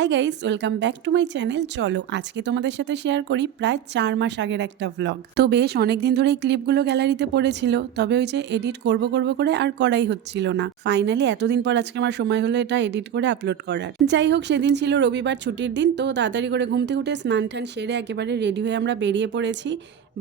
Hi guys, welcome back to my channel. চলো আজকে তোমাদের সাথে শেয়ার করি প্রায় 4 মাস আগের একটা ভ্লগ। তো বেশ অনেকদিন ধরে এই ক্লিপগুলো গ্যালারিতে পড়েছিল, তবে ওই যে এডিট করব করে আর করাই হচ্ছিল না। ফাইনালি এতদিন পর আজকে আমার সময় হলো এটা এডিট করে আপলোড করার। যাই হোক, সেদিন ছিল রবিবার, ছুটির দিন। তো তাড়াতাড়ি করে ঘুম থেকে উঠে স্নান টান সেরে একেবারে রেডি হয়ে আমরা বেরিয়ে পড়েছি।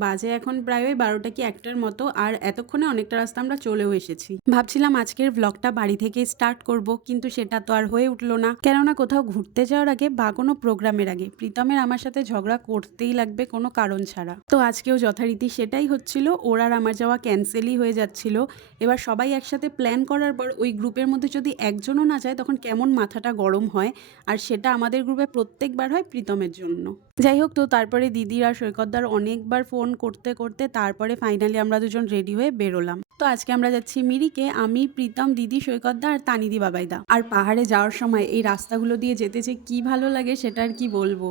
বাজে এখন প্রায় ওই 12টা কি 1টার মতো, আর এতক্ষণে অনেকটা রাস্তা আমরা চলেও এসেছি। ভাবছিলাম আজকের ভ্লগটা বাড়ি থেকে স্টার্ট করব, কিন্তু সেটা তো আর হয়ে উঠলো না। কেননা কোথাও ঘুরতে যাওয়ার আগে বা কোনো প্রোগ্রামের আগে প্রীতমের আমার সাথে ঝগড়া করতেই লাগবে কোনো কারণ ছাড়া। তো আজকেও যথারীতি সেটাই হচ্ছিল, ওর আর আমার যাওয়া ক্যান্সেলই হয়ে যাচ্ছিল। এবার সবাই একসাথে প্ল্যান করার পর ওই গ্রুপের মধ্যে যদি একজনও না যায় তখন কেমন মাথাটা গরম হয়, আর সেটা আমাদের গ্রুপে প্রত্যেকবার হয় প্রীতমের জন্য। যাই হোক, তো তারপরে দিদির আর সৈকতদার অনেকবার ফোন করতে করতে তারপরে ফাইনালি আমরা দুজন রেডি হয়ে বেরোলাম। তো আজকে আমরা যাচ্ছি মিরিকে, আমি, প্রীতম, দিদি, সৈকতদা আর তানিদি বাবাইদা। আর পাহাড়ে যাওয়ার সময় এই রাস্তাগুলো দিয়ে যেতে যে কি ভালো লাগে সেটা আর কি বলবো।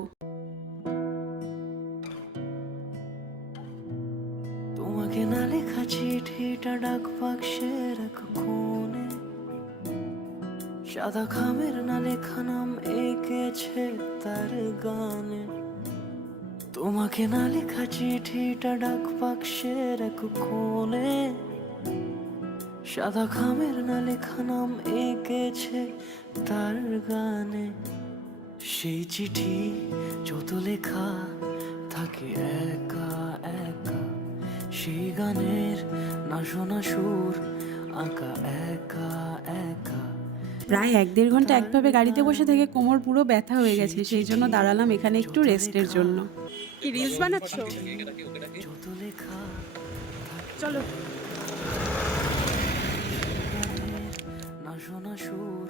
তোমাকে না লেখা চিঠিটা ডাক বাক্সের এক কোণে, সাদা খামের না লেখা নাম এঁকেছে তার গানে। তোমাকে না লেখা চিঠিটা ডাক বাক্সের এক কোণে, সাদা খামের না লেখা নাম এঁকেছে তার গানে। সেই চিঠি যত লেখা থাকে একা একা, সেই গানের না শোনা সুর আঁকা একা একা। প্রায় 1-1.5 ঘন্টা একভাবে গাড়িতে বসে থেকে কোমর পুরো ব্যথা হয়ে গেছে, সেই জন্য দাঁড়ালাম এখানে একটু রেস্টের জন্য। কি রিলস বানাচ্ছো? যত লেখা চলো। না শোনা সুর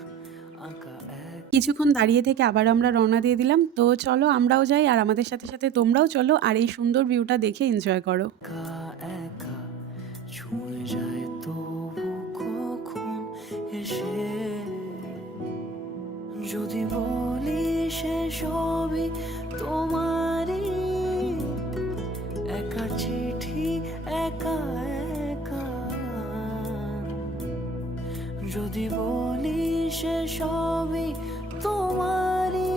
আঁকা এক। কিছুক্ষণ দাঁড়িয়ে থেকে আবার আমরা রওনা দিয়ে দিলাম। তো চলো আমরাও যাই, আর আমাদের সাথে সাথে তোমরাও চলো, আর এই সুন্দর ভিউটা দেখে এনজয় করো। একা একা ছুঁয়ে যায় তবু কখন এসে, যদি বলি সে সবই তোমারই, একা চিঠি একা একা। যদি বলি সে সবই তোমারই।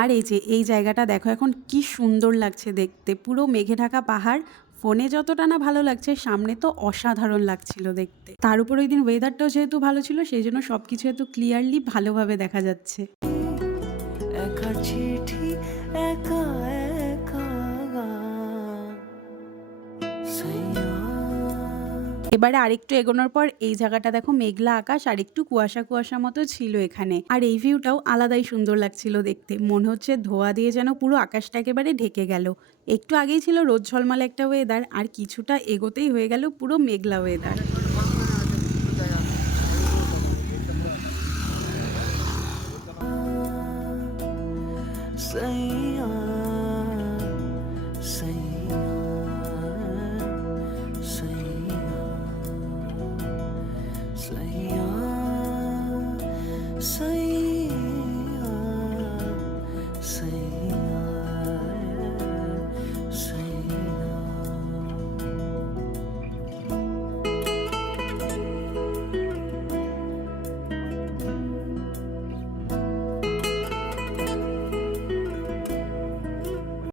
আর এই যে এই জায়গাটা দেখো এখন কি সুন্দর লাগছে দেখতে, পুরো মেঘে ঢাকা পাহাড়। ফোনে যতটা না ভালো লাগছে, সামনে তো অসাধারণ লাগছিল দেখতে। তার উপর ওই দিন ওয়েদারটাও যেহেতু ভালো ছিল, সেই জন্য সবকিছু এত ক্লিয়ারলি ভালোভাবে দেখা যাচ্ছে। একা চিঠি একা একা সাইয়া। এবারে আরেকটু এগোনোর পর এই জায়গাটা দেখো, মেঘলা আকাশ আর একটু কুয়াশা কুয়াশা মতো ছিল এখানে। আর এই ভিউটাও আলাদাই সুন্দর লাগছিল দেখতে, মনে হচ্ছে ধোয়া দিয়ে যেন পুরো আকাশটা একেবারে ঢেকে গেল। একটু আগেই ছিল রোদ ঝলমলে একটা ওয়েদার, আর কিছুটা এগোতেই হয়ে গেল পুরো মেঘলা weather. Saia, saia, saia, saia, saia, saia.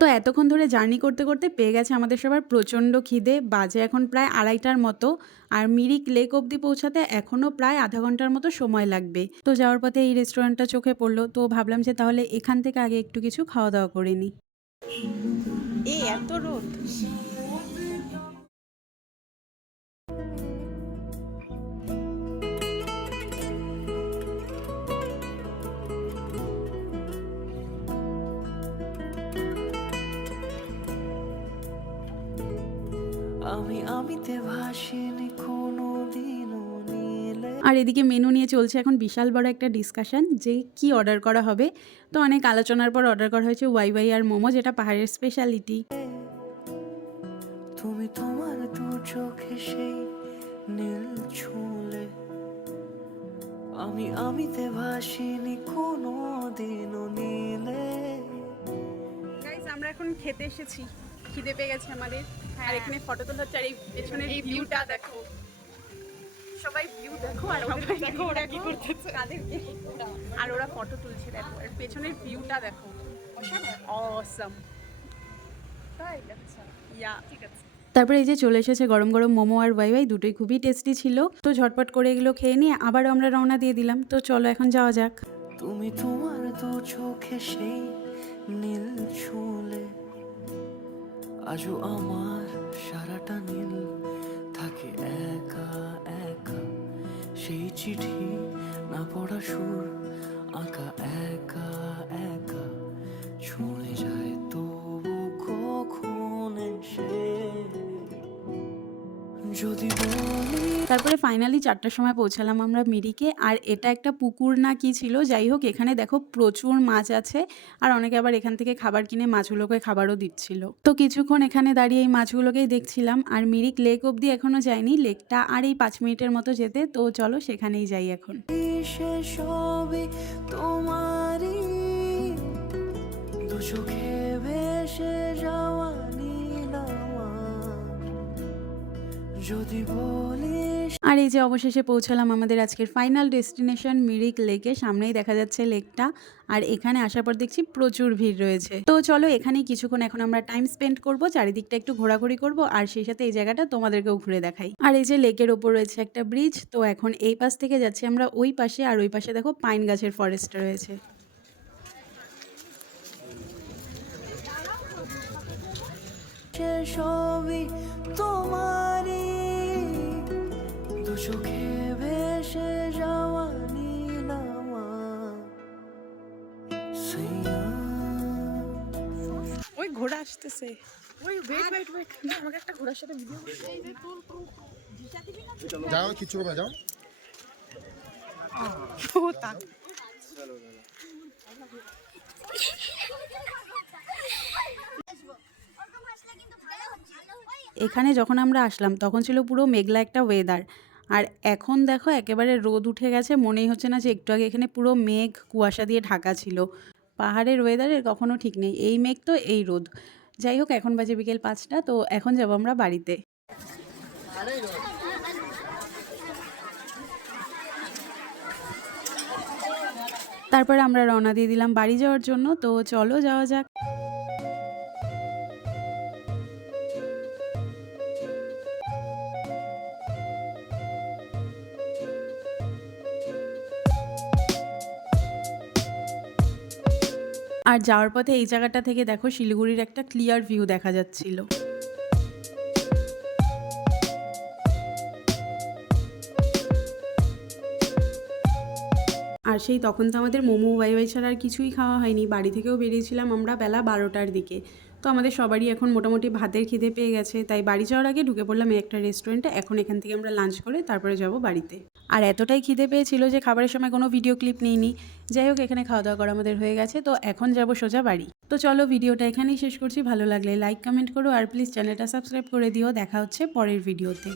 তো এতক্ষণ ধরে জার্নি করতে করতে পেয়ে গেছে আমাদের সবার প্রচণ্ড খিদে। বাজে এখন প্রায় 2:30টার মতো, আর মিরিক লেক অবধি পৌঁছাতে এখনও প্রায় আধা ঘন্টার মতো সময় লাগবে। তো যাওয়ার পথে এই রেস্টুরেন্টটা চোখে পড়লো, তো ভাবলাম যে তাহলে এখান থেকে আগে একটু কিছু খাওয়া দাওয়া করে নিই। এত রোদ! আমিতে ভাসিনি কোনো দিনও নীলে। আর এদিকে মেনু নিয়ে চলছে এখন বিশাল বড় একটা ডিসকাশন যে কি অর্ডার করা হবে। তো অনেক আলোচনার পর অর্ডার করা হয়েছে ওয়াই আর মোমো, যেটা পাহাড়ের স্পেশালিটি। তুমি তোমার দু চোখে সেই নীল ছুঁলে, আমিতে ভাসিনি কোনো দিনও নীলে। গাইস, আমরা এখন খেতে এসেছি, খিদে পেয়ে গেছে আমাদের। আর এখানে ফটো তোলা হচ্ছে, আর এই পেছনের ভিউটা দেখো, সবাই ভিউ দেখো আর ওদের দেখো ওরা কি করতেছে আর ওরা ফটো তুলছে দেখো আর পেছনের ভিউটা দেখো অসাম তাই আচ্ছা ইয়া ঠিক আছে। তারপরে এই যে চলে এসেছে গরম গরম মোমো আর ওয়াই ওয়াই, দুটোই খুবই টেস্টি ছিল। তো ঝটপট করে এগুলো খেয়ে নিয়ে আবারও আমরা রওনা দিয়ে দিলাম। তো চলো এখন যাওয়া যাক। তুমি তোমার দু চোখে সেই নীল ছুলে আজও আমার সারাটা নীল থাকে একা একা, সেই চিঠি না পড়া সুর আঁকা একা একা ছুঁয়ে যায় তবু কখন এসে যদি বলি। তারপরে ফাইনালি 4টার সময় পৌঁছালাম আমরা মিরিকে। আর এটা একটা পুকুর না কি ছিল, যাই হোক এখানে দেখো প্রচুর মাছ আছে আর অনেকে আবার এখান থেকে খাবার কিনে মাছগুলোকে খাবারও দিচ্ছিল। তো কিছুক্ষণ এখানে দাঁড়িয়ে এই মাছগুলোকেই দেখছিলাম। আর মিরিক লেক অবধি এখনো যায়নি, লেকটা আর এই 5 মিনিটের মতো যেতে। তো চলো সেখানেই যাই এখন। সবই তোমারই দু চোখে ভেসে যাওয়া নীল আমার, যদি বলিস। আর এই যে অবশেষে পৌঁছালাম আমাদের আজকের ফাইনাল ডেস্টিনেশন মিরিক লেকে। সামনেই দেখা যাচ্ছে লেকটা। আর এখানে আসার পর দেখছি প্রচুর ভিড় রয়েছে। তো চলো এখানেই কিছুক্ষণ এখন আমরা টাইম স্পেন্ড করব, চারিদিকটা একটু ঘোরাঘুরি করব আর সেই সাথে এই জায়গাটা তোমাদেরকেও ঘুরে দেখাই। আর এই যে লেকের ওপর রয়েছে একটা ব্রিজ। তো এখন এই পাশ থেকে যাচ্ছি আমরা ওই পাশে, আর ওই পাশে দেখো পাইন গাছের ফরেস্ট রয়েছে। সবই তোমারই দু চোখে ভেসে যাওয়া নীল আমার। ওই ঘোড়া আসতেছে, ওই ওয়েট ওয়েট ওয়েট, আমাকে একটা ঘোড়ার সাথে ভিডিও যাও, কিছু হবে যাও। ও তা এখানে যখন আমরা আসলাম তখন ছিল পুরো মেঘলা একটা ওয়েদার। আর এখন দেখো একেবারে রোদ উঠে গেছে, মনেই হচ্ছে না যে একটু আগে এখানে পুরো মেঘ কুয়াশা দিয়ে ঢাকা ছিল। পাহাড়ের ওয়েদারের কখনো ঠিক নেই, এই মেঘ তো এই রোদ। যাই হোক এখন বাজে বিকেল 5টা। তো এখন যাব আমরা বাড়িতে। তারপরে আমরা রওনা দিয়ে দিলাম বাড়ি যাওয়ার জন্য। তো চলো যাওয়া যাক। আর যাওয়ার পথে এই জায়গাটা থেকে দেখো শিলিগুড়ির একটা ক্লিয়ার ভিউ দেখা যাচ্ছিল। আর সেই তখন তো আমাদের মোমো ওয়াই ওয়াই ছাড়া আর কিছুই খাওয়া হয়নি। বাড়ি থেকেও বেরিয়েছিলাম আমরা বেলা 12টার দিকে। তো আমাদের সবারই এখন মোটামুটি ভাতের খিদে পেয়ে গেছে, তাই বাড়ি যাওয়ার আগে ঢুকে পড়লাম এই একটা রেস্টুরেন্টে। এখন এখান থেকে আমরা লাঞ্চ করে তারপরে যাব বাড়িতে। আর এতটাই খিদে পেয়েছিল যে খাবারের সময় কোনো ভিডিও ক্লিপ নিইনি। যাই হোক এখানে খাওয়া দাওয়া করা আমাদের হয়ে গেছে। তো এখন যাব সোজা বাড়ি। তো চলো ভিডিওটা এখানেই শেষ করছি। ভালো লাগলে লাইক কমেন্ট করো আর প্লিজ চ্যানেলটা সাবস্ক্রাইব করে দিও। দেখা হচ্ছে পরের ভিডিওতে।